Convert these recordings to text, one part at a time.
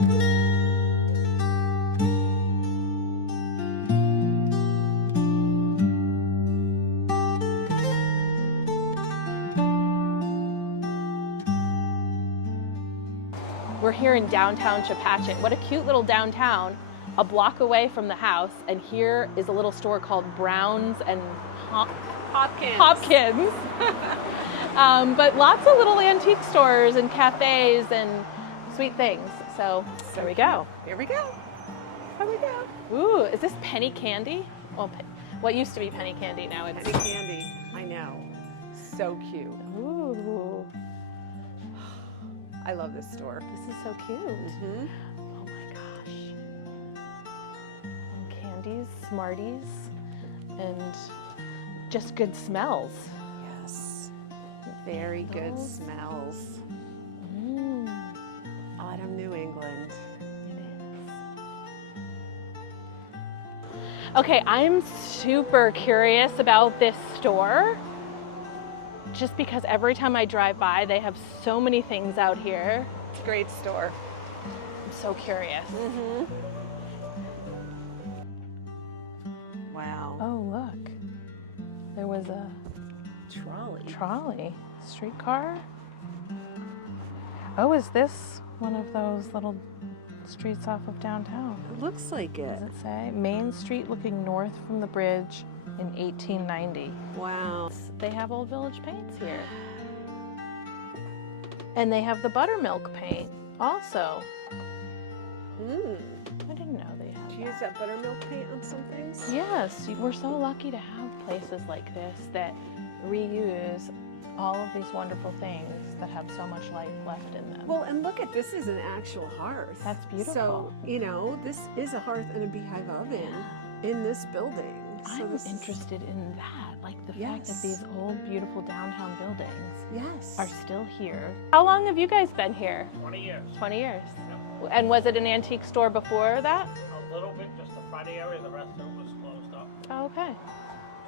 We're here in downtown Chepachet. What a cute little downtown, a block away from the house, and here is a little store called Brown's and Hopkins. But lots of little antique stores and cafes and sweet things. So there we go. Here we go. Here we go. Ooh, is this penny candy? Well, what used to be penny candy, now it's penny candy. I know. So cute. Ooh. I love this store. This is so cute. Mm-hmm. Oh my gosh. Candies, Smarties, and just good smells. Yes. Very good smells. Autumn New England. It is. Okay, I'm super curious about this store. Just because every time I drive by, they have so many things out here. It's a great store. I'm so curious. Mm-hmm. Wow. Oh, look. There was a trolley. Streetcar. Oh, is this one of those little streets off of downtown? It looks like it. Does it say? Main Street looking north from the bridge in 1890. Wow. They have Old Village paints here. And they have the buttermilk paint also. I didn't know they had Did you use that buttermilk paint on some things? Yes, we're so lucky to have places like this that reuse all of these wonderful things that have so much life left in them. Well, and look at this is an actual hearth. That's beautiful. So, you know, this is a hearth and a beehive oven in this building. So I'm interested in that, like the fact that these old, beautiful downtown buildings are still here. How long have you guys been here? 20 years. 20 years. Yep. And was it an antique store before that? A little bit, just the front area, the rest of it was closed up. Oh, okay.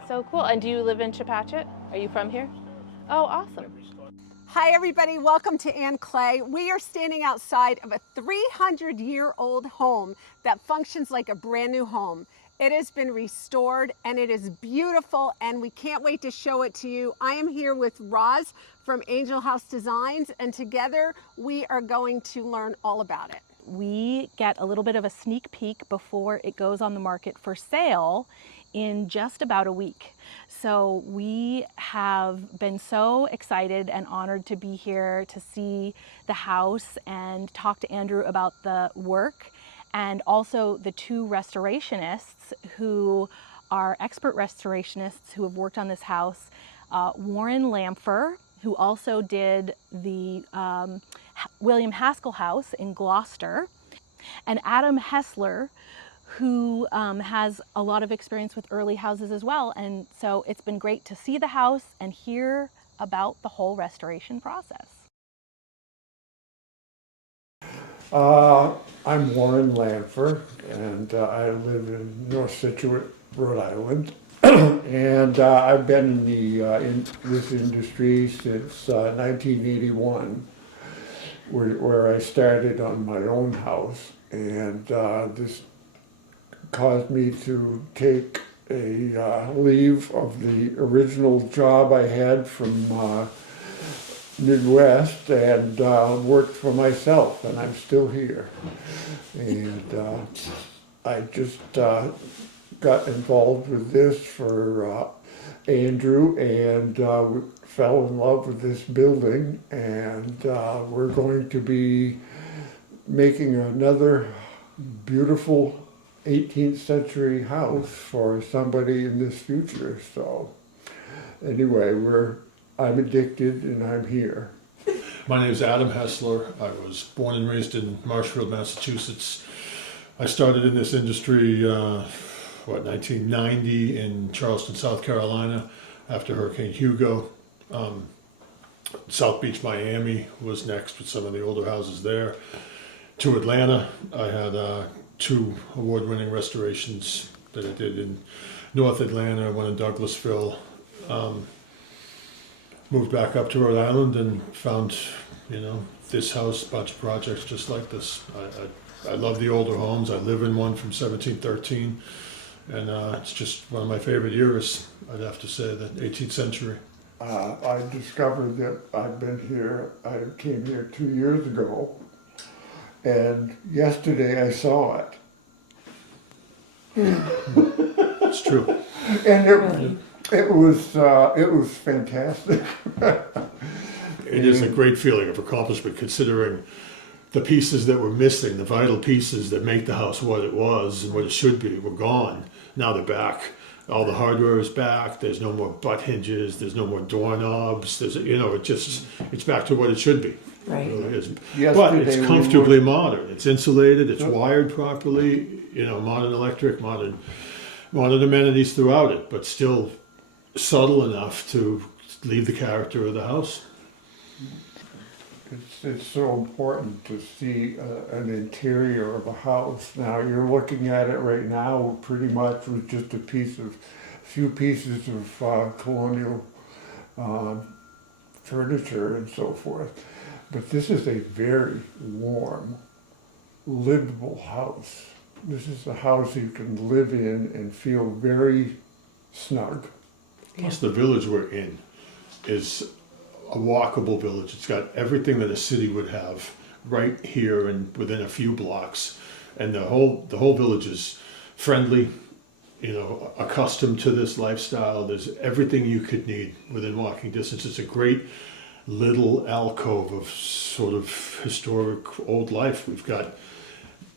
So cool. And do you live in Chepachet? Are you from here? Oh, awesome. Hi everybody, welcome to Ann Clay. We are standing outside of a 300-year-old home that functions like a brand new home. It has been restored and it is beautiful and we can't wait to show it to you. I am here with Roz from Angel House Designs and together we are going to learn all about it. We get a little bit of a sneak peek before it goes on the market for sale in just about a week. So we have been so excited and honored to be here to see the house and talk to Andrew about the work, and also the two restorationists who are expert restorationists who have worked on this house. Warren Lampher, who also did the William Haskell House in Gloucester, and Adam Hessler, who has a lot of experience with early houses as well. And so it's been great to see the house and hear about the whole restoration process. I'm Warren Lampher, and I live in North Situate, Rhode Island. And I've been in this industry since 1981, where I started on my own house. And this caused me to take a leave of the original job I had from Midwest and worked for myself, and I'm still here. And I just got involved with this for Andrew, and we fell in love with this building, and we're going to be making another beautiful 18th century house for somebody in this future. So anyway, I'm addicted and I'm here. My name is Adam Hessler. I was born and raised in Marshfield, Massachusetts. I started in this industry, 1990 in Charleston, South Carolina, after Hurricane Hugo. South Beach, Miami was next with some of the older houses there. To Atlanta, I had 2 award-winning restorations that I did in North Atlanta, one in Douglasville. moved back up to Rhode Island and found, this house, a bunch of projects just like this. I love the older homes. I live in one from 1713, and it's just one of my favorite eras. I'd have to say the 18th century. I discovered that I've been here, I came here 2 years ago, and yesterday I saw it. It's true. And it was fantastic. It is a great feeling of accomplishment, considering the pieces that were missing, the vital pieces that make the house what it was and what it should be, were gone. Now they're back. All the hardware is back. There's no more butt hinges. There's no more doorknobs. It's back to what it should be. Right. It really is. But Yesterday it's we comfortably modern. It's insulated. It's wired properly. Modern electric, modern amenities throughout it, but still subtle enough to leave the character of the house. It's so important to see an interior of a house. Now you're looking at it right now pretty much with just a few pieces of colonial furniture and so forth. But this is a very warm, livable house. This is a house you can live in and feel very snug. Plus, the village we're in is a walkable village. It's got everything that a city would have right here and within a few blocks, and the whole village is friendly. Accustomed to this lifestyle. There's everything you could need within walking distance. It's a great little alcove of sort of historic old life. We've got,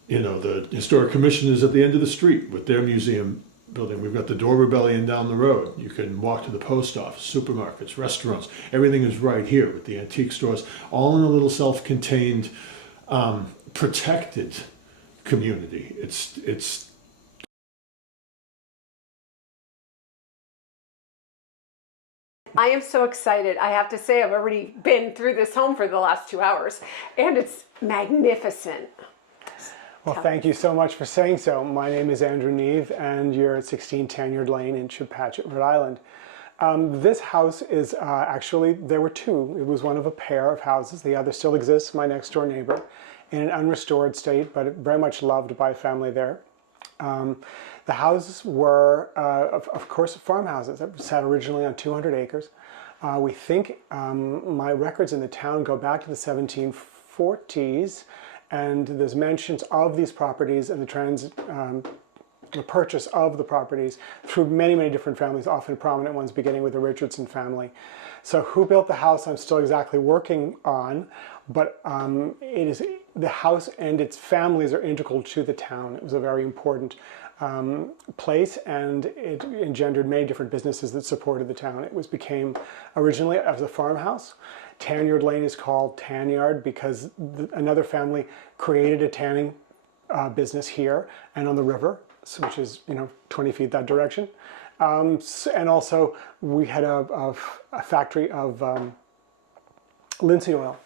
the Historic Commission is at the end of the street with their museum building. We've got the Door Rebellion down the road. You can walk to the post office, supermarkets, restaurants. Everything is right here with the antique stores, all in a little self-contained, protected community. It's I am so excited. I have to say, I've already been through this home for the last 2 hours, and it's magnificent. Well, thank you so much for saying so. My name is Andrew Neve, and you're at 16 Tanyard Lane in Chepachet, Rhode Island. This house is actually, there were two. It was one of a pair of houses. The other still exists, my next door neighbor, in an unrestored state, but very much loved by a family there. The houses were, of course, farmhouses that sat originally on 200 acres. We think my records in the town go back to the 1740s, and there's mentions of these properties and the purchase of the properties through many, many different families, often prominent ones beginning with the Richardson family. So who built the house, I'm still exactly working on, but it is the house and its families are integral to the town. It was a very important place, and it engendered many different businesses that supported the town. It became originally as a farmhouse. Tanyard Lane is called Tanyard because another family created a tanning business here and on the river, which is 20 feet that direction. And also we had a factory of linseed oil,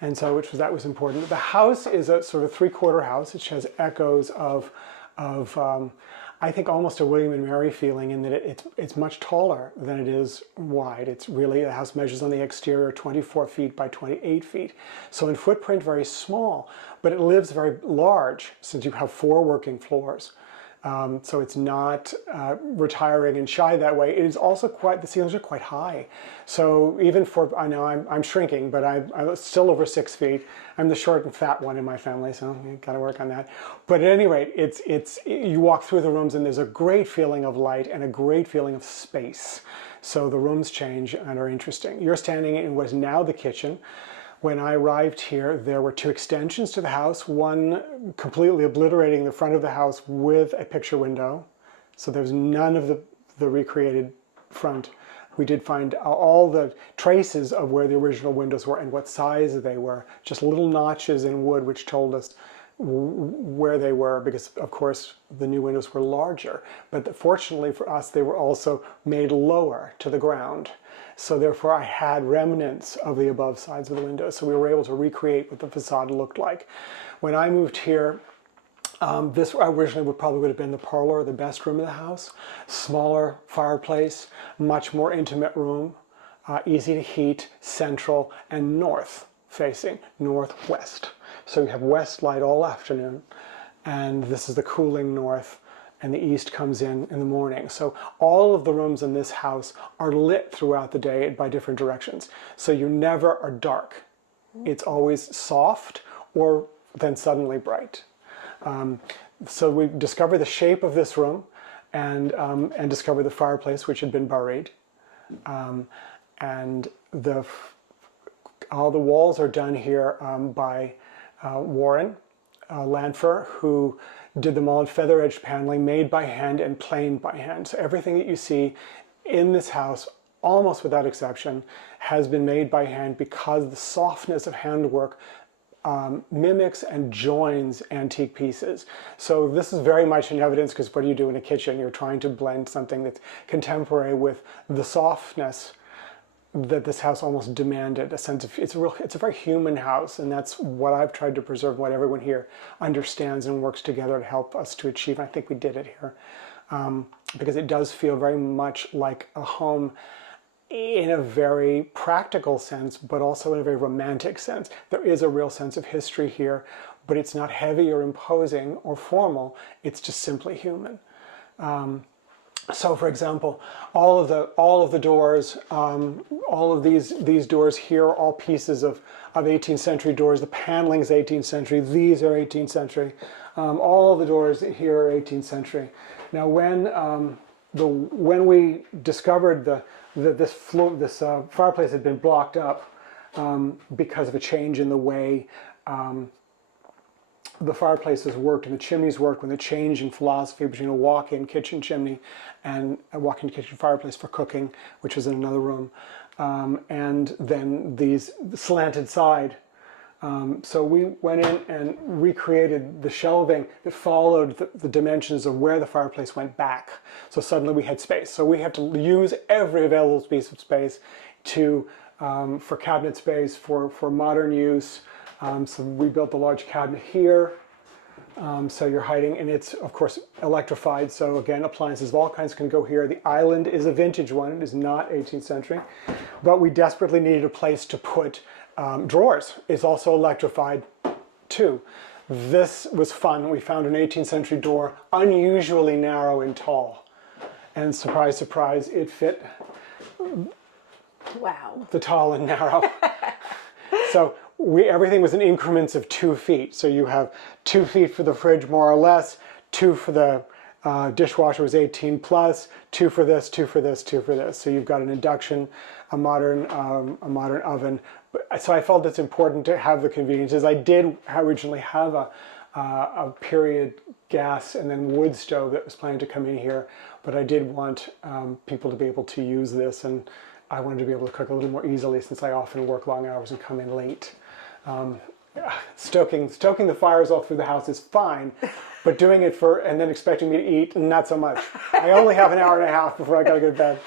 and so that was important. The house is a sort of three-quarter house. It has echoes of I think almost a William and Mary feeling in that it's much taller than it is wide. It's really, the house measures on the exterior 24 feet by 28 feet. So in footprint, very small, but it lives very large since you have 4 working floors. So it's not retiring and shy that way. It is also the ceilings are quite high. So even I know I'm shrinking, but I'm still over 6 feet. I'm the short and fat one in my family, so you got to work on that. But at any rate, you walk through the rooms and there's a great feeling of light and a great feeling of space. So the rooms change and are interesting. You're standing in what is now the kitchen. When I arrived here, there were 2 extensions to the house, one completely obliterating the front of the house with a picture window. So there's none of the recreated front. We did find all the traces of where the original windows were and what size they were, just little notches in wood which told us where they were, because of course the new windows were larger. But fortunately for us, they were also made lower to the ground. So therefore I had remnants of the above sides of the windows. So we were able to recreate what the facade looked like. When I moved here, this originally would have been the parlor or the best room in the house. Smaller fireplace, much more intimate room. easy to heat, central, and north facing, northwest. So you have west light all afternoon, and this is the cooling north, and the east comes in the morning. So all of the rooms in this house are lit throughout the day by different directions. So you never are dark. It's always soft or then suddenly bright. So we discovered the shape of this room and discovered the fireplace, which had been buried. And all the walls are done here by Warren Lanfer, who did them all in feather edge paneling, made by hand and planed by hand. So everything that you see in this house, almost without exception, has been made by hand because the softness of handwork mimics and joins antique pieces. So this is very much in evidence, because what do you do in a kitchen? You're trying to blend something that's contemporary with the softness that this house almost demanded. A sense of, it's a very human house, and that's what I've tried to preserve, what everyone here understands and works together to help us to achieve. I think we did it here, because it does feel very much like a home in a very practical sense, but also in a very romantic sense. There is a real sense of history here, but it's not heavy or imposing or formal. It's just simply human. So, for example, all of the doors, all of these doors here are all pieces of 18th century doors. The paneling is 18th century. These are 18th century. All of the doors here are 18th century. Now, when we discovered this fireplace had been blocked up because of a change in the way the fireplaces worked and the chimneys worked, when the change in philosophy between a walk-in kitchen chimney and a walk-in kitchen fireplace for cooking, which was in another room, and then these slanted side. So we went in and recreated the shelving that followed the dimensions of where the fireplace went back. So suddenly we had space. So we had to use every available piece of space for cabinet space, for modern use. So we built the large cabinet here. So you're hiding, and it's of course electrified. So again, appliances of all kinds can go here. The island is a vintage one. It is not 18th century, but we desperately needed a place to put drawers. It's also electrified too. This was fun. We found an 18th century door, unusually narrow and tall. And surprise, surprise, it fit. Wow. The tall and narrow. So everything was in increments of 2 feet. So you have 2 feet for the fridge, more or less, 2 for the dishwasher was 18 plus, 2 for this, 2 for this, 2 for this. So you've got an induction, a modern oven. So I felt it's important to have the conveniences. I did originally have a period gas and then wood stove that was planning to come in here, but I did want people to be able to use this, and I wanted to be able to cook a little more easily since I often work long hours and come in late. Stoking the fires all through the house is fine, but doing it and then expecting me to eat, not so much. I only have an hour and a half before I gotta go to bed.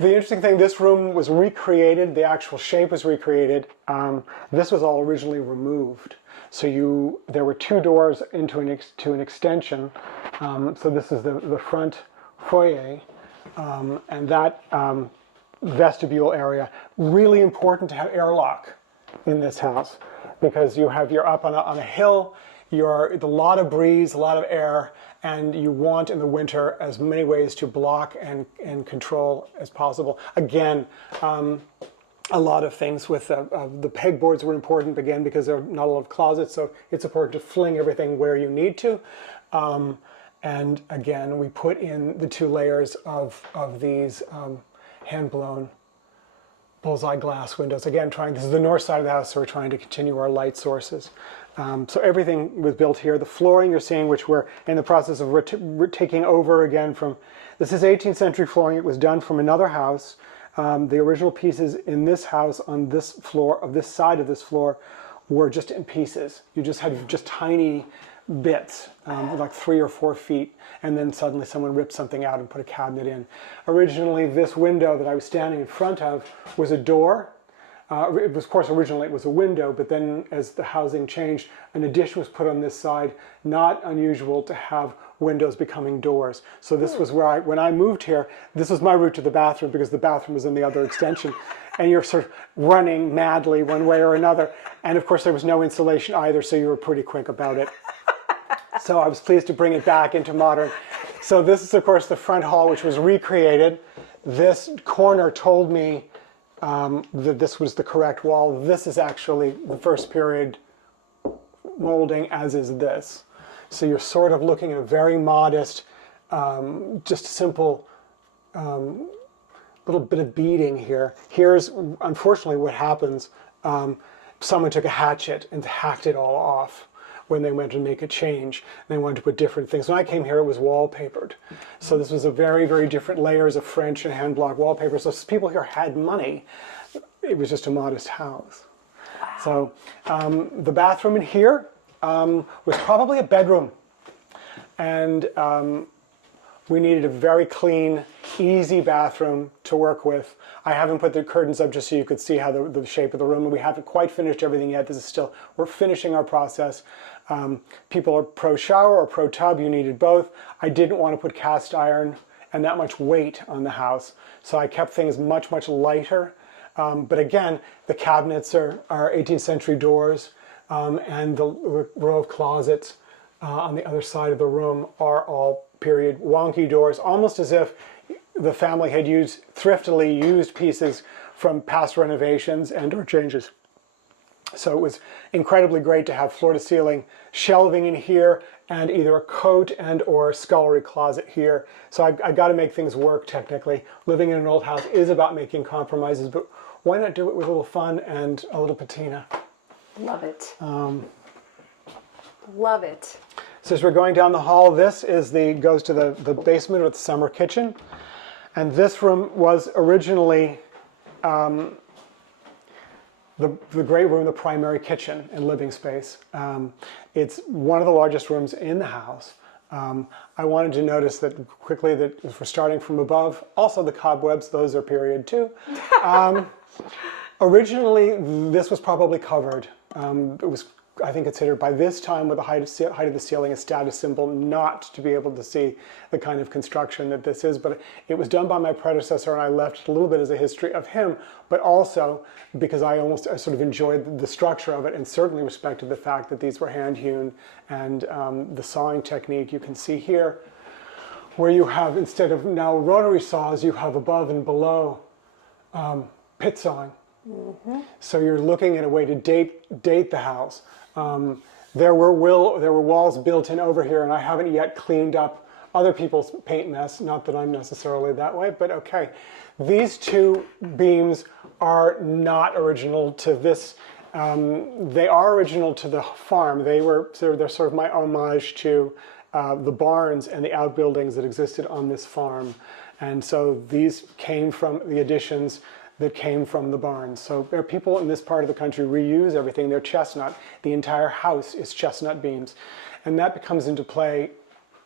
The interesting thing, this room was recreated, the actual shape was recreated. This was all originally removed. So there were 2 doors into an extension. So this is the front foyer, and that vestibule area. Really important to have airlock in this house, because you're up on a hill, a lot of breeze, a lot of air, and you want in the winter as many ways to block and control as possible. Again, a lot of things with the pegboards were important, again, because there are not a lot of closets, so it's important to fling everything where you need to. And again, we put in the 2 layers of these hand-blown bullseye glass windows. Again, this is the north side of the house, so we're trying to continue our light sources. So everything was built here. The flooring you're seeing, which we're in the process of taking over again from, this is 18th century flooring. It was done from another house. The original pieces in this house on this floor, of this side of this floor, were just in pieces. You just had just tiny bits, like 3 or 4 feet, and then suddenly someone ripped something out and put a cabinet in. Originally, this window that I was standing in front of was a door, It was, of course, originally it was a window, but then as the housing changed, an addition was put on this side. Not unusual to have windows becoming doors. So this was where when I moved here, this was my route to the bathroom because the bathroom was in the other extension. And you're sort of running madly one way or another. And of course, there was no insulation either, so you were pretty quick about it. So I was pleased to bring it back into modern. So this is, of course, the front hall, which was recreated. This corner told me that this was the correct wall. This is actually the first period molding, as is this. So you're sort of looking at a very modest, just simple little bit of beading here. Here's, unfortunately, what happens. Someone took a hatchet and hacked it all off when they went to make a change. They wanted to put different things. When I came here, it was wallpapered. So this was a very, very different layers of French and hand block wallpaper. So people here had money. It was just a modest house. Wow. So the bathroom in here was probably a bedroom. And we needed a very clean, easy bathroom to work with. I haven't put the curtains up just so you could see how the shape of the room, and we haven't quite finished everything yet. This is still, we're finishing our process. People are pro shower or pro tub, you needed both. I didn't want to put cast iron and that much weight on the house, so I kept things much, much lighter. But again, the cabinets are 18th century doors, and the row of closets on the other side of the room are all period wonky doors, almost as if the family had thriftily used pieces from past renovations and or changes. So it was incredibly great to have floor-to-ceiling shelving in here and either a coat and or scullery closet here. So I got to make things work technically. Living in an old house is about making compromises, but why not do it with a little fun and a little patina? Love it. Love it. So as we're going down the hall, this is goes to the basement or the summer kitchen. And this room was originally the great room, the primary kitchen and living space. It's one of the largest rooms in the house. I wanted to notice that quickly that if we're starting from above, also the cobwebs, those are period too. Originally, this was probably covered. It was, I think, considered by this time with the height of the ceiling a status symbol not to be able to see the kind of construction that this is. But it was done by my predecessor, and I left it a little bit as a history of him, but also because I sort of enjoyed the structure of it and certainly respected the fact that these were hand-hewn and the sawing technique you can see here, where you have, instead of now rotary saws, you have above and below pit sawing. Mm-hmm. So you're looking at a way to date the house. There were walls built in over here, and I haven't yet cleaned up other people's paint mess. Not that I'm necessarily that way, but okay. These two beams are not original to this. They are original to the farm. They're sort of my homage to the barns and the outbuildings that existed on this farm. And so these came from the additions that came from the barns. So there are people in this part of the country reuse everything. They're chestnut. The entire house is chestnut beams. And that comes into play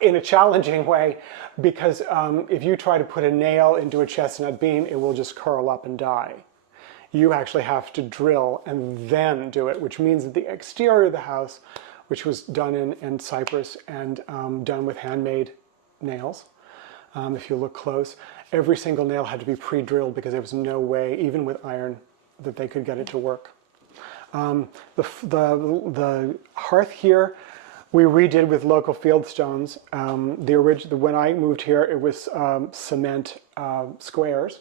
in a challenging way because if you try to put a nail into a chestnut beam, it will just curl up and die. You actually have to drill and then do it, which means that the exterior of the house, which was done in cypress and done with handmade nails, if you look close, every single nail had to be pre-drilled because there was no way, even with iron, that they could get it to work. The hearth here, we redid with local field stones. When I moved here, it was cement squares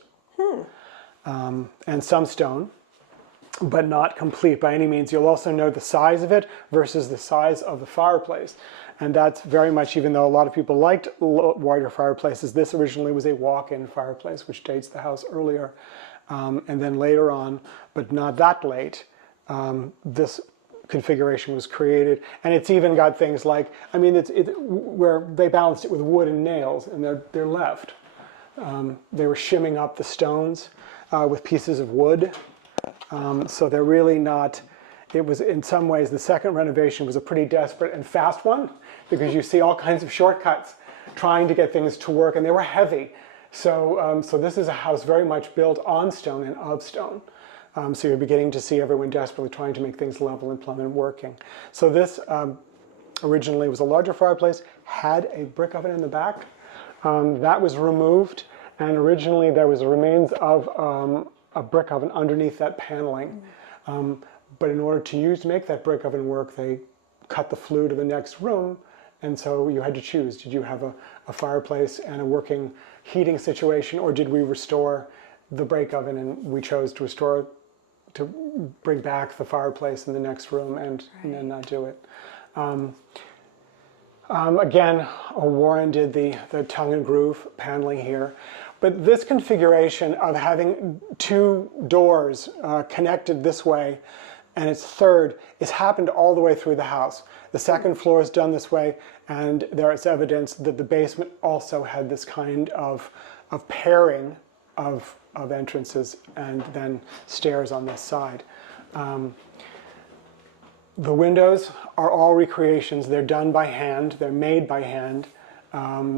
and some stone, but not complete by any means. You'll also know the size of it versus the size of the fireplace. And that's very much, even though a lot of people liked wider fireplaces, this originally was a walk-in fireplace, which dates the house earlier. And then later on, but not that late, this configuration was created. And it's even got things like, I mean, where they balanced it with wood and nails, and they're left. They were shimming up the stones with pieces of wood. So they're really not, it was in some ways, the second renovation was a pretty desperate and fast one because you see all kinds of shortcuts trying to get things to work, and they were heavy. So this is a house very much built on stone and of stone. So you're beginning to see everyone desperately trying to make things level and plumb and working. So this originally was a larger fireplace, had a brick oven in the back. That was removed, and originally there was remains of a brick oven underneath that paneling. But in order to make that brick oven work, they cut the flue to the next room, and so you had to choose. Did you have a fireplace and a working heating situation, or did we restore the brick oven? And we chose to bring back the fireplace in the next room and then not do it. Again, Warren did the tongue and groove paneling here. But this configuration of having two doors connected this way and its third is happened all the way through the house. The second floor is done this way, and there is evidence that the basement also had this kind of pairing of entrances and then stairs on this side. The windows are all recreations. They're done by hand. They're made by hand.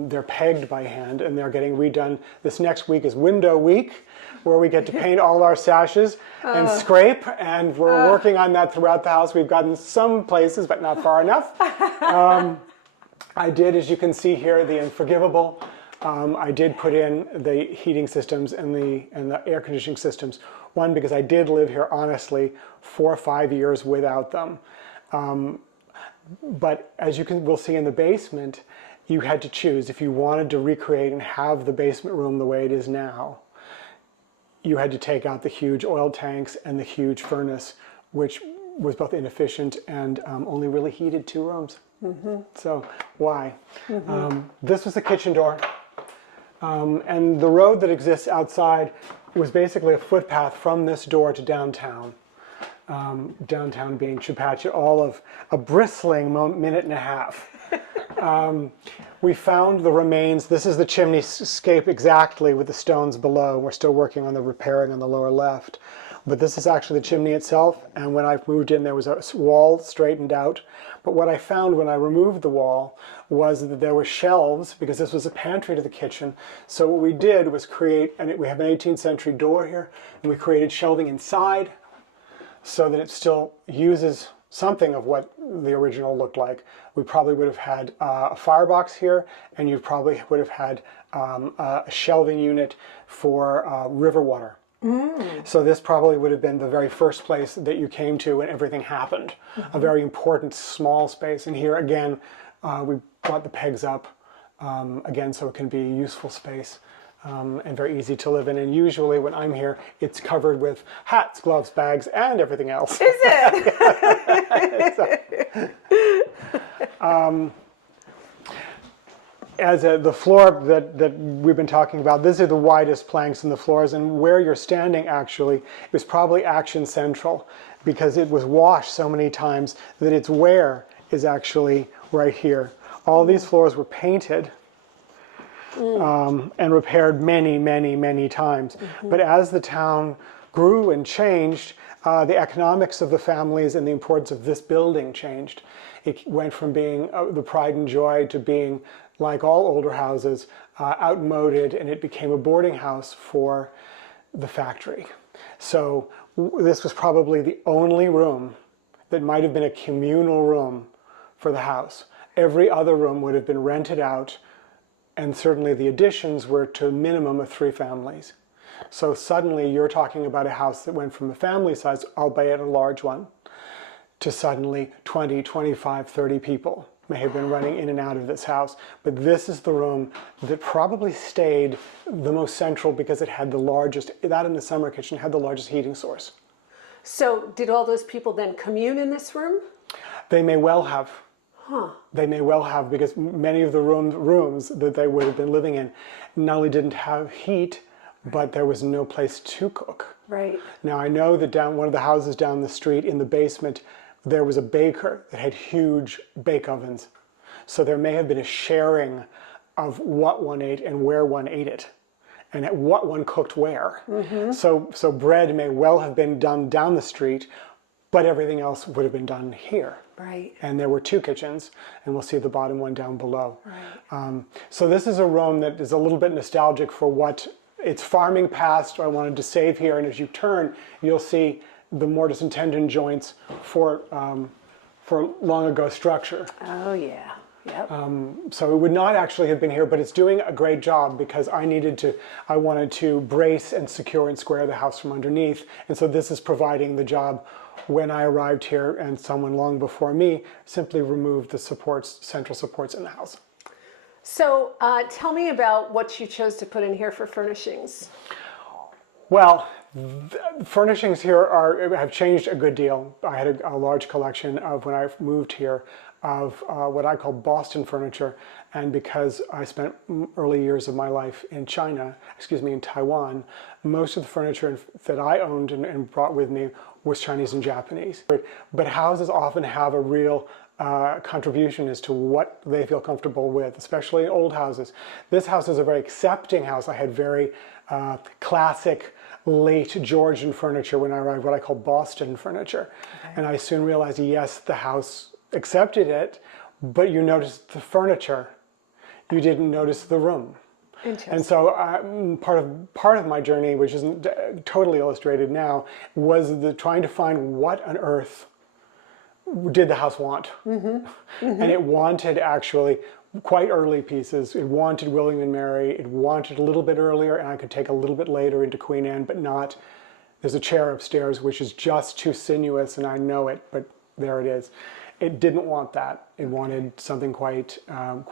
They're pegged by hand, and they're getting redone. This next week is window week, where we get to paint all our sashes and scrape, and we're working on that throughout the house. We've gotten some places, but not far enough. I did, as you can see here, the unforgivable. I did put in the heating systems and the air conditioning systems. One, because I did live here, honestly, 4 or 5 years without them. But as we'll see in the basement, you had to choose. If you wanted to recreate and have the basement room the way it is now, you had to take out the huge oil tanks and the huge furnace, which was both inefficient and only really heated 2 rooms. So why? This was the kitchen door. And the road that exists outside was basically a footpath from this door to downtown. Downtown being Chepachet, all of a bristling minute and a half. We found the remains. This is the chimney scape exactly with the stones below. We're still working on the repairing on the lower left. But this is actually the chimney itself, and when I moved in there was a wall straightened out. But what I found when I removed the wall was that there were shelves, because this was a pantry to the kitchen. So what we did was create, and we have an 18th century door here, and we created shelving inside so that it still uses something of what the original looked like. We probably would have had a firebox here, and you probably would have had a shelving unit for river water. So this probably would have been the very first place that you came to when everything happened. A very important small space. And here again, we brought the pegs up again so it can be a useful space and very easy to live in. And usually when I'm here, it's covered with hats, gloves, bags, and everything else. Is it? As the floor that we've been talking about, these are the widest planks in the floors, and where you're standing actually was probably action central, because it was washed so many times that its wear is actually right here. All these floors were painted and repaired many times. But as the town grew and changed, the economics of the families and the importance of this building changed. It went from being the pride and joy to being, like all older houses, outmoded, and it became a boarding house for the factory. So this was probably the only room that might have been a communal room for the house. Every other room would have been rented out, and certainly the additions were to a minimum of 3 families. So suddenly you're talking about a house that went from a family size, albeit a large one, to suddenly 20, 25, 30 people may have been running in and out of this house. But this is the room that probably stayed the most central because it had the largest, that in the summer kitchen, had the largest heating source. So did all those people then commune in this room? They may well have. They may well have, because many of the rooms that they would have been living in not only didn't have heat, but there was no place to cook. Right. Now I know that down one of the houses down the street in the basement, there was a baker that had huge bake ovens. So there may have been a sharing of what one ate and where one ate it, and at what one cooked where. So bread may well have been done down the street, but everything else would have been done here. Right. And there were 2 kitchens, and we'll see the bottom one down below. Right. So this is a room that is a little bit nostalgic for what it's farming past. I wanted to save here, and as you turn, you'll see the mortise and tenon joints for long ago structure. Oh yeah. Yep. So it would not actually have been here, but it's doing a great job because I wanted to brace and secure and square the house from underneath. And so this is providing the job when I arrived here, and someone long before me simply removed the supports, central supports in the house. So tell me about what you chose to put in here for furnishings. Well, furnishings here have changed a good deal. I had a large collection of, when I moved here, of what I call Boston furniture, and because I spent early years of my life in in Taiwan, most of the furniture that I owned and brought with me was Chinese and Japanese. But houses often have a real contribution as to what they feel comfortable with, especially old houses. This house is a very accepting house. I had very classic late Georgian furniture when I arrived, what I call Boston furniture. Okay. And I soon realized, yes, the house accepted it, but you noticed the furniture. You didn't notice the room. And so part of my journey, which isn't totally illustrated now, was trying to find what on earth did the house want. And it wanted actually quite early pieces. It wanted William and Mary. It wanted a little bit earlier, and I could take a little bit later into Queen Anne, but not. There's a chair upstairs which is just too sinuous, and I know it, but there it is. It didn't want that. It wanted something quite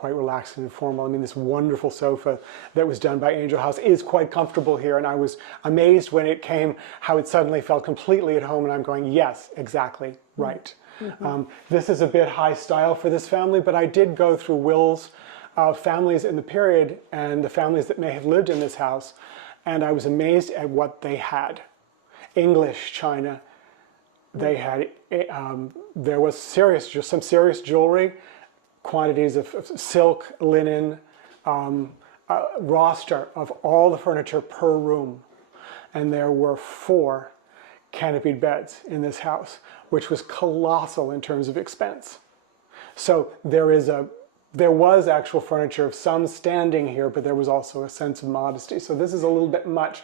relaxed and informal. I mean, this wonderful sofa that was done by Angel House is quite comfortable here, and I was amazed when it came how it suddenly felt completely at home, and I'm going, yes, exactly, right. This is a bit high style for this family, but I did go through wills of families in the period and the families that may have lived in this house, and I was amazed at what they had. English china. They had, there was some serious jewelry, quantities of silk, linen, roster of all the furniture per room. And there were 4 canopied beds in this house, which was colossal in terms of expense. So there was actual furniture of some standing here, but there was also a sense of modesty. So this is a little bit much.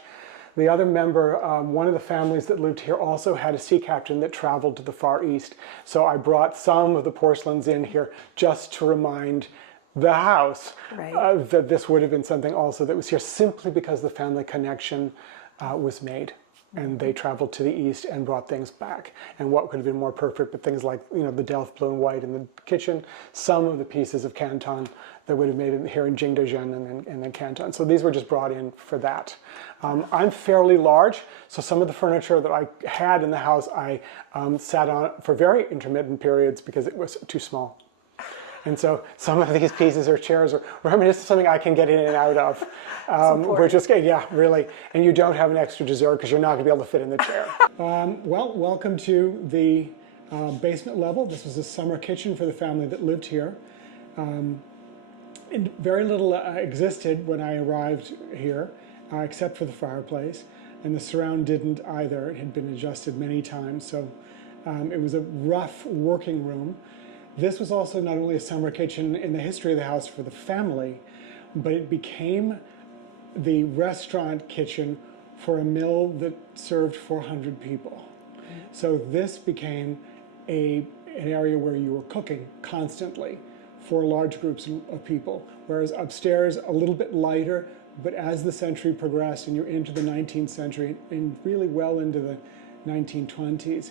The other member, one of the families that lived here, also had a sea captain that traveled to the Far East. So I brought some of the porcelains in here just to remind the house that this would have been something also that was here, simply because the family connection was made. And they traveled to the East and brought things back. And what could have been more perfect, but things like, you know, the Delft blue and white in the kitchen, some of the pieces of Canton that would have made it here in Jingdezhen and then Canton. So these were just brought in for that. I'm fairly large, so some of the furniture that I had in the house, I sat on for very intermittent periods because it was too small. And so some of these pieces or chairs, I mean, this is something I can get in and out of. We're just, yeah, really. And you don't have an extra dessert because you're not going to be able to fit in the chair. Well, welcome to the basement level. This was a summer kitchen for the family that lived here. And very little existed when I arrived here, except for the fireplace. And the surround didn't either. It had been adjusted many times. So it was a rough working room. This was also not only a summer kitchen in the history of the house for the family, but it became the restaurant kitchen for a mill that served 400 people. So this became an area where you were cooking constantly for large groups of people, whereas upstairs a little bit lighter, but as the century progressed and you're into the 19th century and really well into the 1920s,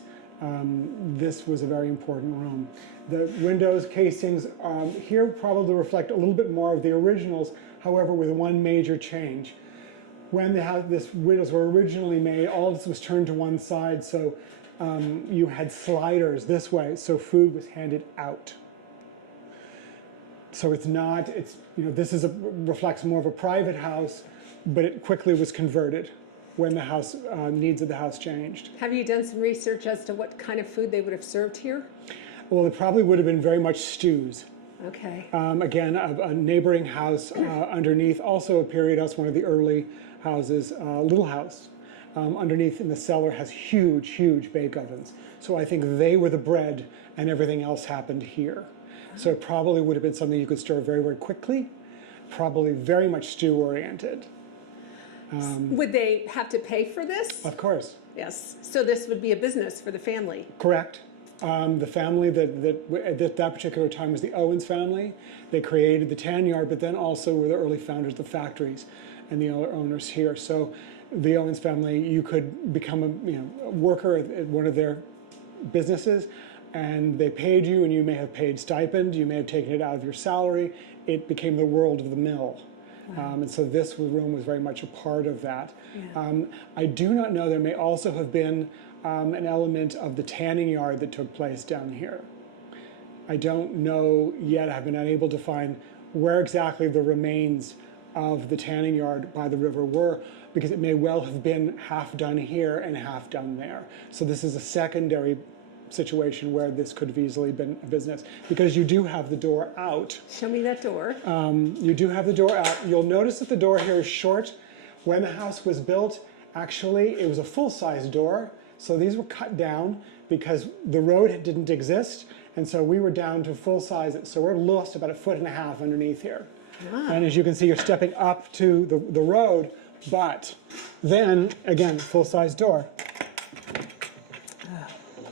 this was a very important room. The windows, casings, here probably reflect a little bit more of the originals, however, with one major change. When these windows were originally made, all of this was turned to one side, so you had sliders this way, so food was handed out. So it's not, this reflects more of a private house, but it quickly was converted when the house needs of the house changed. Have you done some research as to what kind of food they would have served here? Well, it probably would have been very much stews. Okay. Again, a neighboring house underneath, also a period house, one of the early houses, Little House, underneath in the cellar has huge, huge bake ovens. So I think they were the bread and everything else happened here. So it probably would have been something you could stir very, very quickly, probably very much stew oriented. Would they have to pay for this? Of course. Yes. So this would be a business for the family. Correct. The family at that particular time was the Owens family. They created the tan yard, but then also were the early founders of the factories and the owners here. So the Owens family, you could become a worker at one of their businesses, and they paid you, and you may have paid stipend, you may have taken it out of your salary. It became the world of the mill. And so this room was very much a part of that. Yeah. I do not know, there may also have been an element of the tanning yard that took place down here. I don't know yet, I've been unable to find where exactly the remains of the tanning yard by the river were, because it may well have been half done here and half done there. So this is a secondary situation where this could have easily been a business, because you do have the door out. Show me that door. You do have the door out. You'll notice that the door here is short. When the house was built, actually, it was a full-size door. So these were cut down because the road didn't exist. And so we were down to full size. So we're lost about 1.5 feet underneath here. And as you can see, you're stepping up to the road. But then, again, full-size door.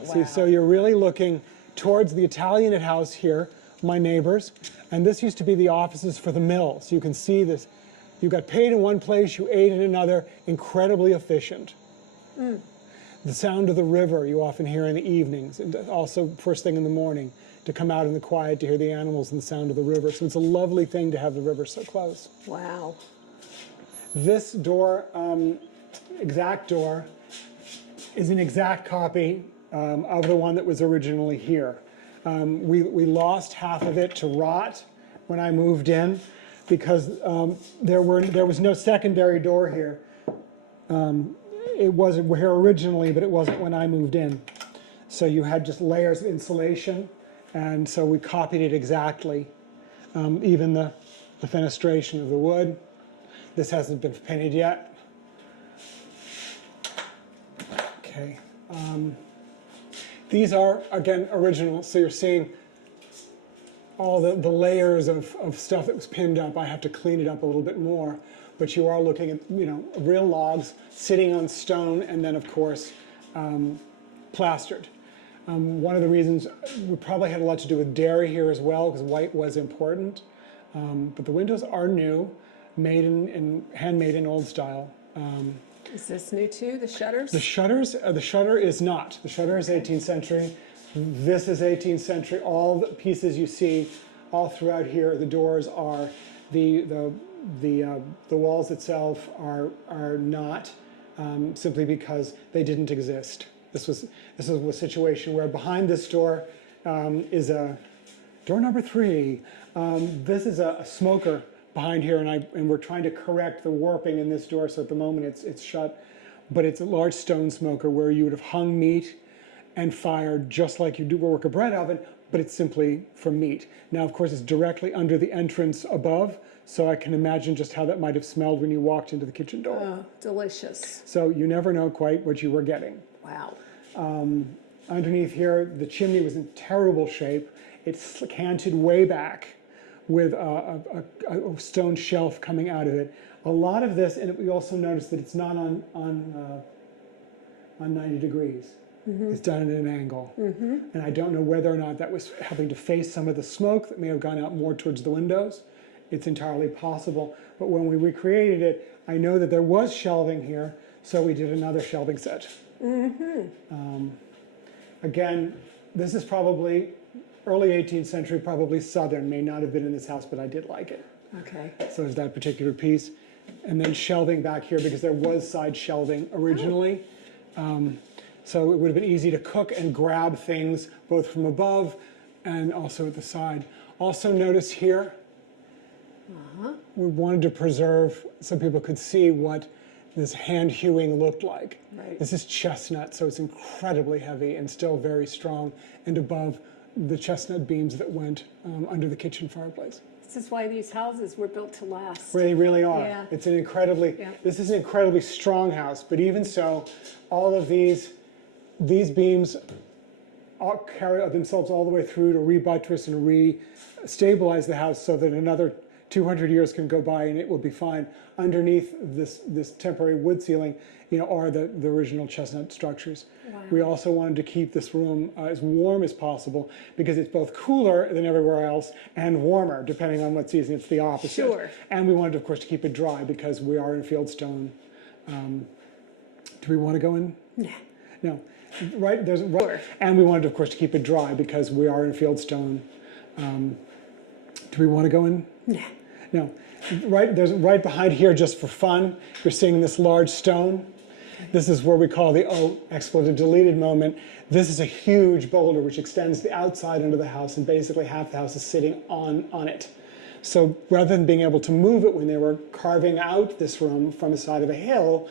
See, so you're really looking towards the Italianate house here, my neighbors. And this used to be the offices for the mill. So you can see this. You got paid in one place, you ate in another, incredibly efficient. The sound of the river you often hear in the evenings, and also first thing in the morning, to come out in the quiet to hear the animals and the sound of the river. So it's a lovely thing to have the river so close. Wow. This door, exact door, is an exact copy of the one that was originally here. We lost half of it to rot when I moved in, because there was no secondary door here. It wasn't here originally, but it wasn't when I moved in. So you had just layers of insulation, and so we copied it exactly. Even the fenestration of the wood. This hasn't been painted yet. Okay. These are, again, original, so you're seeing all the layers of stuff that was pinned up. I have to clean it up a little bit more, but you are looking at, real logs sitting on stone, and then, of course, plastered. One of the reasons, we probably had a lot to do with dairy here as well, because white was important. But the windows are new, handmade in old style. Is this new too, the shutters? The shutter is not. The shutter is 18th century. This is 18th century. All the pieces you see all throughout here, the doors are, the walls itself are not, simply because they didn't exist. This was a situation where behind this door is a door number 3. This is a smoker behind here, and we're trying to correct the warping in this door, so at the moment it's shut. But it's a large stone smoker where you would have hung meat and fired just like you do work a bread oven, but it's simply for meat. Now, of course, it's directly under the entrance above, so I can imagine just how that might have smelled when you walked into the kitchen door. Oh, delicious. So you never know quite what you were getting. Wow. Underneath here, the chimney was in terrible shape. It's canted way back with a stone shelf coming out of it. A lot of this, and we also notice that it's not on 90 degrees. Mm-hmm. It's done at an angle. Mm-hmm. And I don't know whether or not that was helping to face some of the smoke that may have gone out more towards the windows. It's entirely possible. But when we recreated it, I know that there was shelving here, so we did another shelving set. Mm-hmm. Again, this is probably early 18th century, probably Southern, may not have been in this house, but I did like it. Okay. So there's that particular piece. And then shelving back here, because there was side shelving originally. So it would have been easy to cook and grab things both from above and also at the side. Also notice here, we wanted to preserve so people could see what this hand hewing looked like. Right. This is chestnut, so it's incredibly heavy and still very strong, and above the chestnut beams that went under the kitchen fireplace. This is why these houses were built to last. They really are. Yeah. It's an incredibly, this is an incredibly strong house, but even so, all of these beams all carry themselves all the way through to rebuttress and re-stabilize the house so that another 200 years can go by and it will be fine. Underneath this temporary wood ceiling, are the original chestnut structures. Wow. We also wanted to keep this room as warm as possible because it's both cooler than everywhere else and warmer, depending on what season. It's the opposite. Sure. And we wanted, of course, to keep it dry because we are in fieldstone. Do we want to go in? Yeah. No. Right, and we wanted, of course, to keep it dry because we are in fieldstone. Do we want to go in? Yeah. No. Right behind here, just for fun, you're seeing this large stone. This is where we call the expletive deleted moment. This is a huge boulder which extends the outside into the house, and basically half the house is sitting on it. So rather than being able to move it when they were carving out this room from the side of a hill,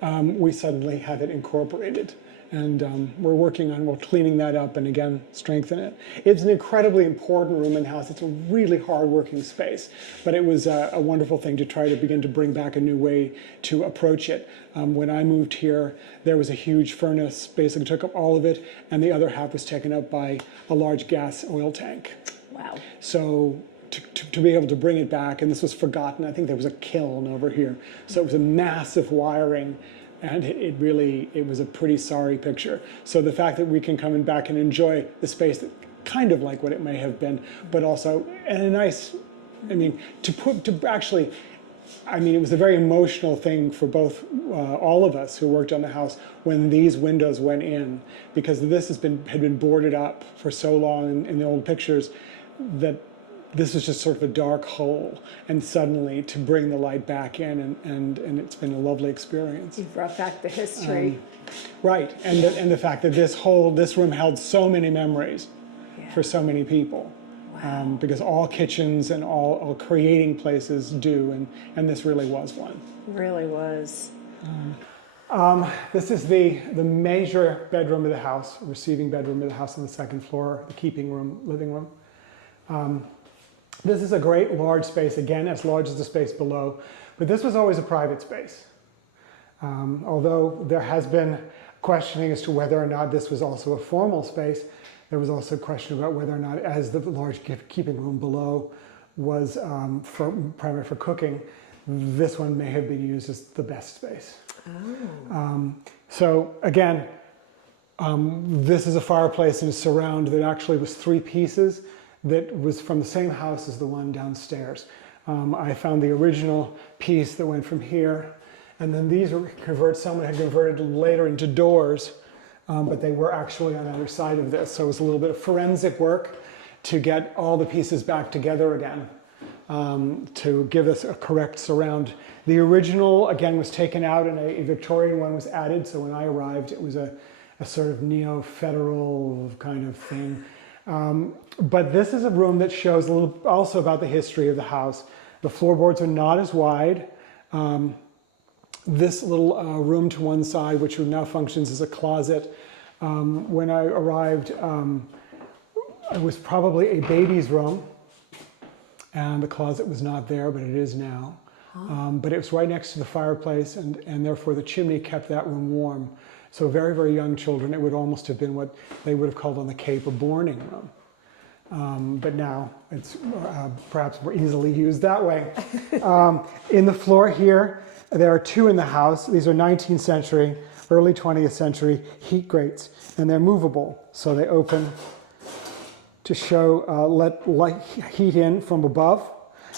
we suddenly have it incorporated. And we're working on cleaning that up and again strengthen it. It's an incredibly important room in the house. It's a really hard working space, but it was a wonderful thing to try to begin to bring back a new way to approach it. When I moved here, there was a huge furnace, basically took up all of it, and the other half was taken up by a large gas oil tank. Wow. So to be able to bring it back, and this was forgotten, I think there was a kiln over here. So it was a massive wiring. And it was a pretty sorry picture. So the fact that we can come back and enjoy the space that kind of like what it may have been, but also and a nice, it was a very emotional thing for both all of us who worked on the house when these windows went in, because this had been boarded up for so long in the old pictures that this was just sort of a dark hole, and suddenly to bring the light back in, and it's been a lovely experience. You brought back the history. Right, and the fact that this room held so many memories for so many people. Wow. Because all kitchens and all creating places do, and this really was one. Really was. This is the major bedroom of the house, receiving bedroom of the house on the second floor, the keeping room, living room. This is a great large space, again, as large as the space below, but this was always a private space. Although there has been questioning as to whether or not this was also a formal space, there was also a question about whether or not, as the large keeping room below was primarily for cooking, this one may have been used as the best space. Oh. So again, this is a fireplace and a surround that actually was 3 pieces that was from the same house as the one downstairs. I found the original piece that went from here, and then these were someone had converted later into doors, but they were actually on the other side of this. So it was a little bit of forensic work to get all the pieces back together again, to give us a correct surround. The original, again, was taken out and a Victorian one was added. So when I arrived, it was a sort of neo-federal kind of thing. But this is a room that shows a little also about the history of the house. The floorboards are not as wide. This little room to one side, which now functions as a closet, when I arrived, it was probably a baby's room, and the closet was not there, but it is now. But it was right next to the fireplace, and therefore the chimney kept that room warm. So very, very young children, it would almost have been what they would have called on the Cape a bourning room. But now it's perhaps more easily used that way. In the floor here, there are 2 in the house. These are 19th century, early 20th century heat grates, and they're movable. So they open to show, let light heat in from above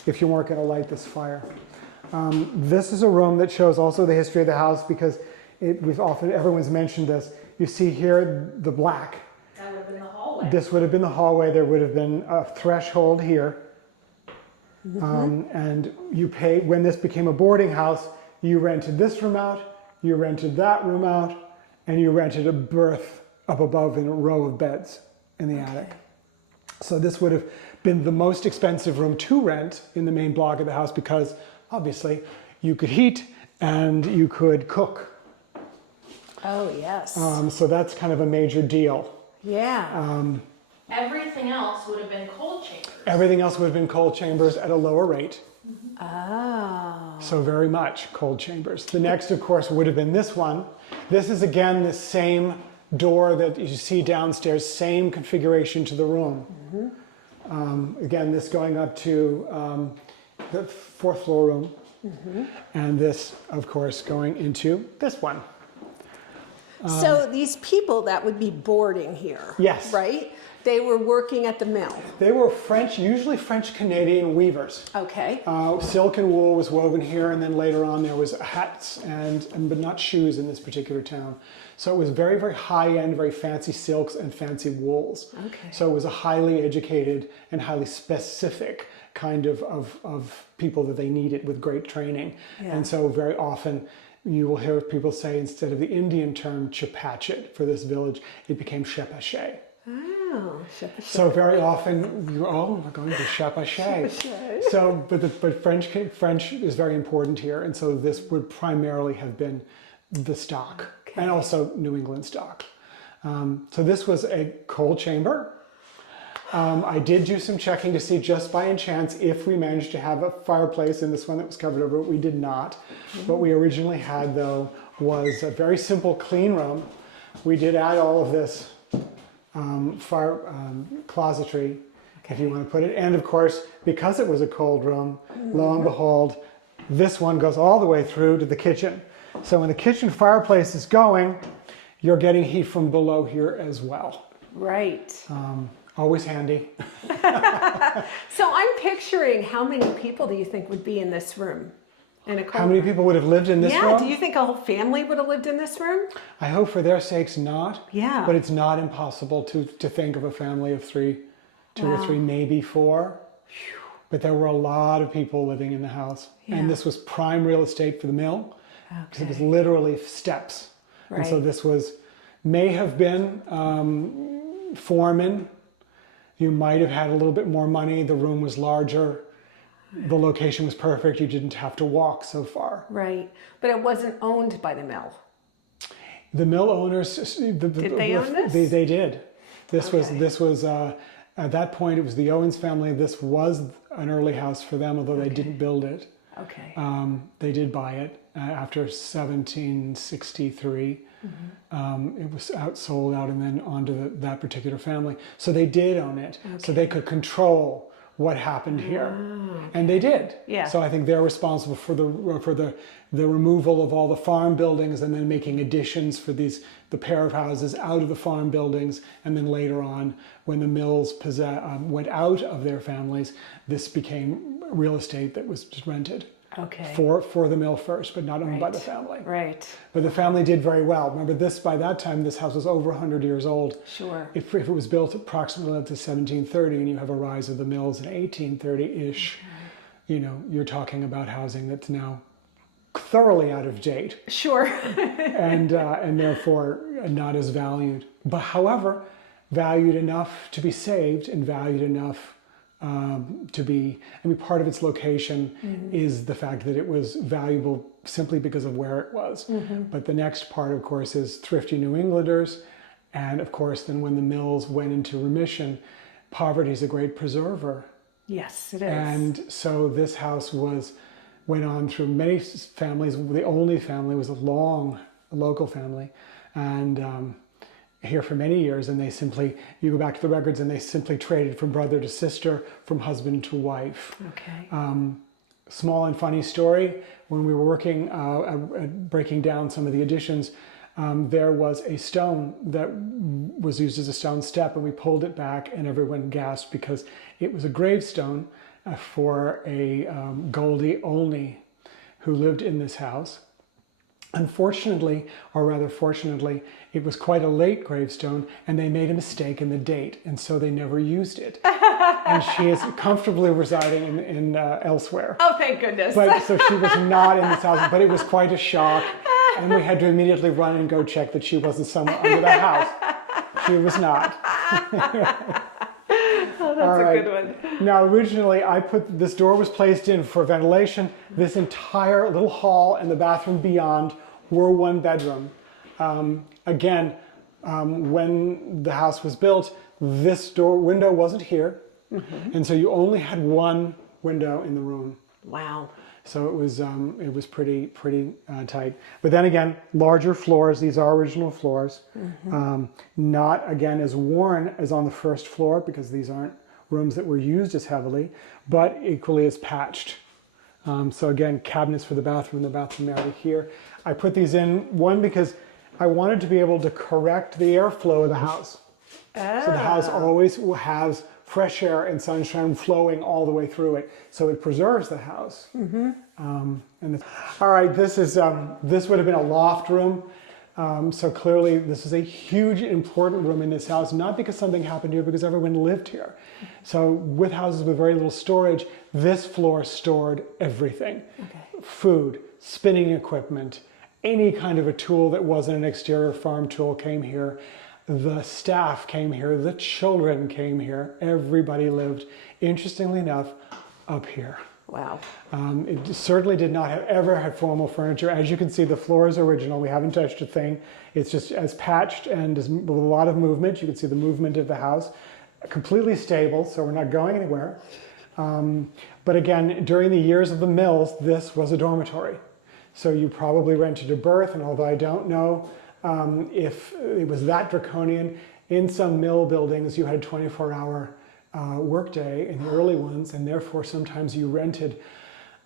if you weren't going to light this fire. This is a room that shows also the history of the house, because everyone's mentioned this. You see here the black. That would have been the hallway. This would have been the hallway. There would have been a threshold here. And you pay, when this became a boarding house, you rented this room out, you rented that room out, and you rented a berth up above in a row of beds in the attic. So this would have been the most expensive room to rent in the main block of the house, because obviously you could heat and you could cook. Oh, yes. So that's kind of a major deal. Yeah. Everything else would have been cold chambers. Everything else would have been cold chambers at a lower rate. Oh. So very much cold chambers. The next, of course, would have been this one. This is, again, the same door that you see downstairs, same configuration to the room. Again, this going up to the fourth floor room. And this, of course, going into this one. So these people that would be boarding here, Yes. right? They were working at the mill. They were French, usually French-Canadian weavers. Okay. Silk and wool was woven here, and then later on there was hats but not shoes in this particular town. So it was very, very high-end, very fancy silks and fancy wools. Okay. So it was a highly educated and highly specific kind of people that they needed with great training. Yeah. And so very often you will hear people say, instead of the Indian term Chepachet for this village, it became Chepachet. Oh, Chepachet. So very often, we're going to Chepachet. So, but French is very important here, and so this would primarily have been the stock, and also New England stock. So this was a coal chamber. I did do some checking to see just by chance if we managed to have a fireplace in this one that was covered over. We did not. What we originally had, though, was a very simple clean room. We did add all of this closetry, if you want to put it. And of course, because it was a cold room, lo and behold, this one goes all the way through to the kitchen. So when the kitchen fireplace is going, you're getting heat from below here as well. Right. Always handy. So I'm picturing, how many people do you think would be in this room? In a How many people would have lived in this room? Yeah, do you think a whole family would have lived in this room? I hope for their sakes not. Yeah. But it's not impossible to think of a family of two or three, maybe four. But there were a lot of people living in the house. Yeah. And this was prime real estate for the mill. Because it was literally steps. Right. And so this may have been foreman. You might have had a little bit more money. The room was larger. The location was perfect. You didn't have to walk so far. Right. But it wasn't owned by the mill. The mill owners, did they own this? They did. This was at that point it was the Owens family. This was an early house for them, although they didn't build it. Okay. They did buy it after 1763. It was sold out and then onto that particular family. So they did own it. So they could control what happened here, and they did. Yeah. So I think they're responsible for the removal of all the farm buildings and then making additions for the pair of houses out of the farm buildings, and then later on, when the mills went out of their families, this became real estate that was just rented. Okay. For the mill first, but not owned by the family. Right. But the family did very well. Remember, by that time, this house was over 100 years old. Sure. If it was built approximately to 1730, and you have a rise of the mills in 1830-ish, you're talking about housing that's now thoroughly out of date. Sure. and therefore not as valued. But however, valued enough to be saved and valued enough part of its location is the fact that it was valuable simply because of where it was. But the next part, of course, is thrifty New Englanders. And of course, then when the mills went into remission, poverty is a great preserver. Yes, it is. And so this house went on through many families. The only family was a local family. And here for many years, and you go back to the records, and they simply traded from brother to sister, from husband to wife. Okay. Small and funny story, when we were working, breaking down some of the additions, there was a stone that was used as a stone step, and we pulled it back, and everyone gasped because it was a gravestone for a Goldie Olney who lived in this house. Unfortunately, or rather fortunately, it was quite a late gravestone, and they made a mistake in the date, and so they never used it. And she is comfortably residing in elsewhere. Oh, thank goodness. But so she was not in this house, but it was quite a shock, and we had to immediately run and go check that she wasn't somewhere under the house. She was not. Oh, that's a good one. Now, originally, this door was placed in for ventilation. This entire little hall and the bathroom beyond were one bedroom. When the house was built, this window wasn't here. And so you only had one window in the room. Wow. So it was pretty tight. But then again, larger floors. These are original floors. Not again as worn as on the first floor, because these aren't rooms that were used as heavily, but equally as patched. So again, cabinets for the bathroom area here. I put these in, one, because I wanted to be able to correct the airflow of the house. So the house always has fresh air and sunshine flowing all the way through it. So it preserves the house. All right, this would have been a loft room. So clearly this is a huge, important room in this house, not because something happened here, because everyone lived here. So with houses with very little storage, this floor stored everything. Food, spinning equipment, any kind of a tool that wasn't an exterior farm tool came here. The staff came here, the children came here, everybody lived, interestingly enough, up here. Wow. It certainly did not have ever had formal furniture. As you can see, the floor is original. We haven't touched a thing. It's just as patched and with a lot of movement. You can see the movement of the house. Completely stable, so we're not going anywhere. But again, during the years of the mills, this was a dormitory. So you probably rented a berth, and although I don't know if it was that draconian, in some mill buildings you had a 24-hour workday in the early ones, and therefore sometimes you rented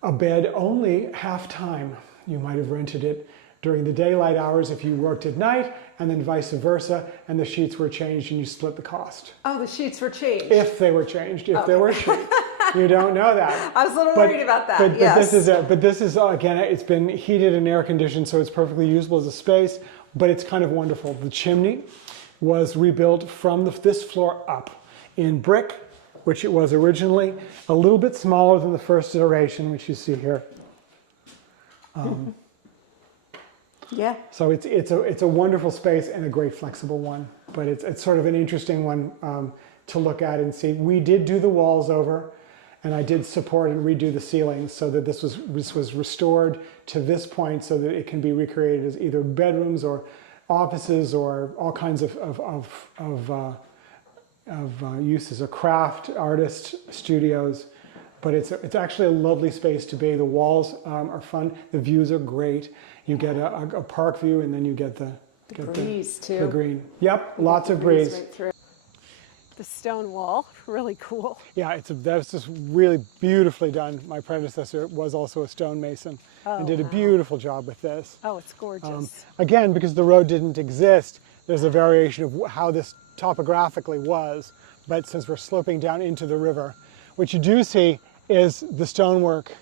a bed only half time. You might have rented it during the daylight hours if you worked at night, and then vice versa, and the sheets were changed and you split the cost. Oh, the sheets were changed. If they were changed, if there were sheets. You don't know that. I was a little worried about that, but yes. This is, again, it's been heated and air conditioned, so it's perfectly usable as a space, but it's kind of wonderful. The chimney was rebuilt from this floor up in brick, which it was originally, a little bit smaller than the first iteration, which you see here. Yeah. So it's a wonderful space and a great flexible one, but it's sort of an interesting one to look at and see. We did do the walls over, and I did support and redo the ceilings so that this was restored to this point so that it can be recreated as either bedrooms or offices or all kinds of uses, a craft, artist, studios. But it's actually a lovely space to be. The walls are fun. The views are great. You get a park view, and then you get the breeze too. The green. Yep, lots of breeze. Right through. The stone wall, really cool. Yeah, that's just really beautifully done. My predecessor was also a stonemason and did a beautiful job with this. Oh, it's gorgeous. Again, because the road didn't exist, there's a variation of how this topographically was. But since we're sloping down into the river, what you do see is the stonework.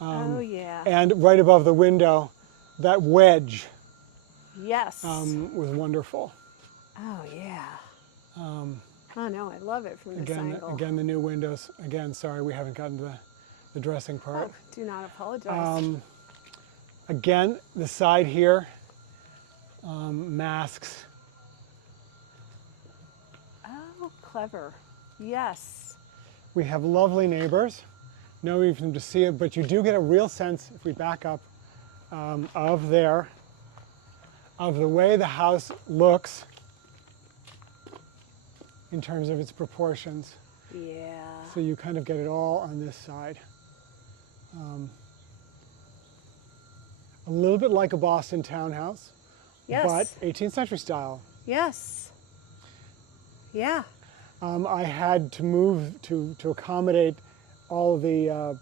Oh, yeah. And right above the window, that wedge Yes. was wonderful. Oh, yeah. Oh, no, I love it from this angle. Again, the new windows. Again, sorry, we haven't gotten to the dressing part. Oh, do not apologize. Again, the side here, masks. Oh, clever. Yes. We have lovely neighbors. No need for them to see it, but you do get a real sense, if we back up, of the way the house looks in terms of its proportions. Yeah. So you kind of get it all on this side. A little bit like a Boston townhouse, Yes. but 18th century style. Yes. Yeah. I had to move to accommodate all of the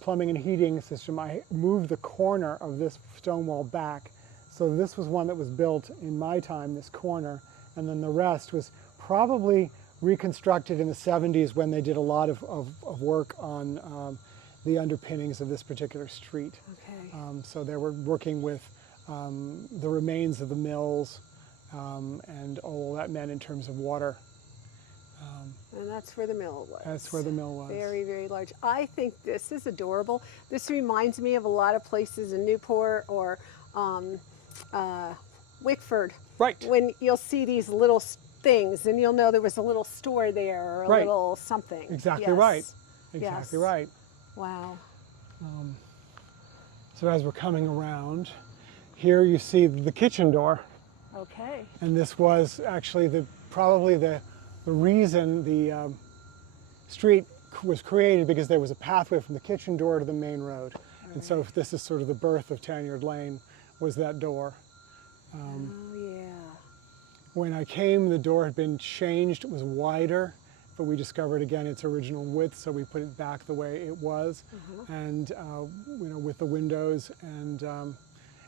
plumbing and heating system. I moved the corner of this stone wall back. So this was one that was built in my time, this corner, and then the rest was probably reconstructed in the 70s when they did a lot of work on the underpinnings of this particular street. Okay. So they were working with the remains of the mills and all that meant in terms of water. And that's where the mill was. That's where the mill was. Very, very large. I think this is adorable. This reminds me of a lot of places in Newport or Wickford. Right. When you'll see these little things and you'll know there was a little store there or a Right. little something. Exactly Yes. right. Exactly Yes. right. Wow. So as we're coming around, here you see the kitchen door. Okay. And this was actually probably the reason the street was created, because there was a pathway from the kitchen door to the main road. And so if this is sort of the birth of Tanyard Lane, was that door. Oh, yeah. When I came, the door had been changed. It was wider but we discovered again its original width, so we put it back the way it was, and you know, with the windows, and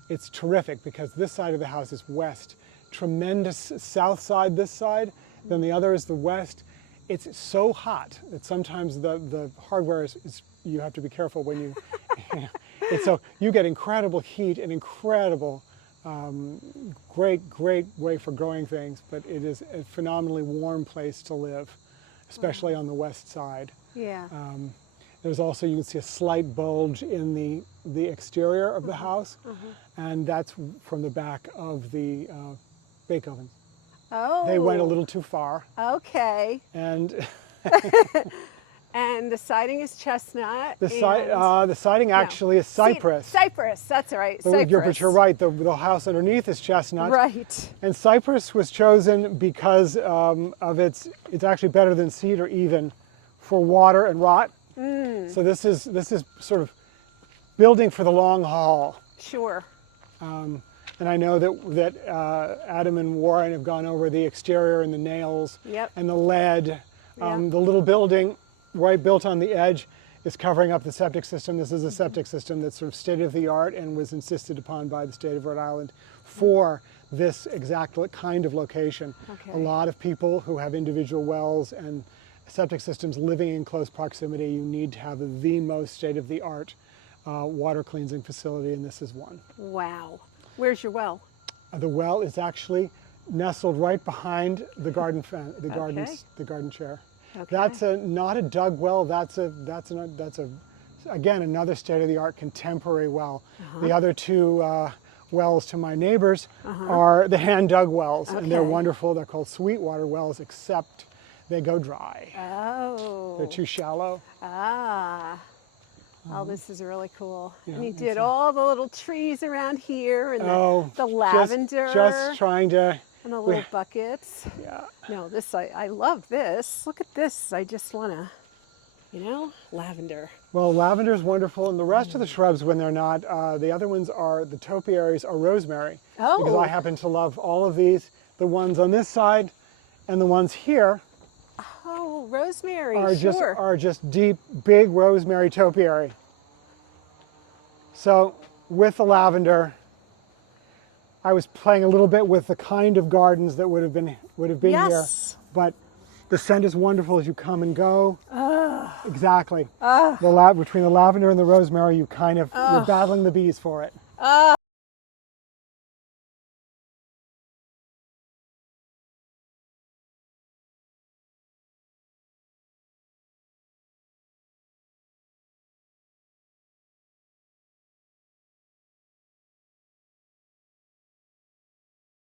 it's terrific because this side of the house is west, tremendous south side this side, then the other is the west. It's so hot that sometimes the hardware is you have to be careful when you, so you get incredible heat and incredible, great way for growing things, but it is a phenomenally warm place to live, especially on the west side. Yeah. There's also, you can see a slight bulge in the exterior of the house, and that's from the back of the bake ovens. Oh. They went a little too far. Okay. And and the siding is chestnut. the siding actually is cypress. Cypress, that's right. But Cypress. you're right, the house underneath is chestnut. Right. And cypress was chosen because of it's actually better than cedar even for water and rot. So this is sort of building for the long haul. Sure. And I know that Adam and Warren have gone over the exterior and the nails and the lead. The little building right built on the edge is covering up the septic system. This is a septic system that's sort of state-of-the-art and was insisted upon by the state of Rhode Island for this exact kind of location. Okay. A lot of people who have individual wells and septic systems living in close proximity, you need to have the most state-of-the-art water cleansing facility, and this is one. Wow. Where's your well? The well is actually nestled right behind the garden the garden chair. Okay. That's not a dug well. That's again another state-of-the-art contemporary well. The other two wells to my neighbors are the hand dug wells, and they're wonderful. They're called Sweetwater wells, except they go dry. Oh. They're too shallow. Ah. Oh, this is really cool. Yeah, and you did all the little trees around here and the just lavender. trying to. And the little buckets. Yeah. No, this, I love this. Look at this. I just want to, you know, lavender. Well, lavender is wonderful, and the rest of the shrubs, when they're not, the other ones are, the topiaries are rosemary. Oh. Because I happen to love all of these. The ones on this side and the ones here Oh, rosemary, are just deep, big rosemary topiary. So with the lavender, I was playing a little bit with the kind of gardens that would have been here, but the scent is wonderful as you come and go. Exactly. Between the lavender and the rosemary, you're battling the bees for it.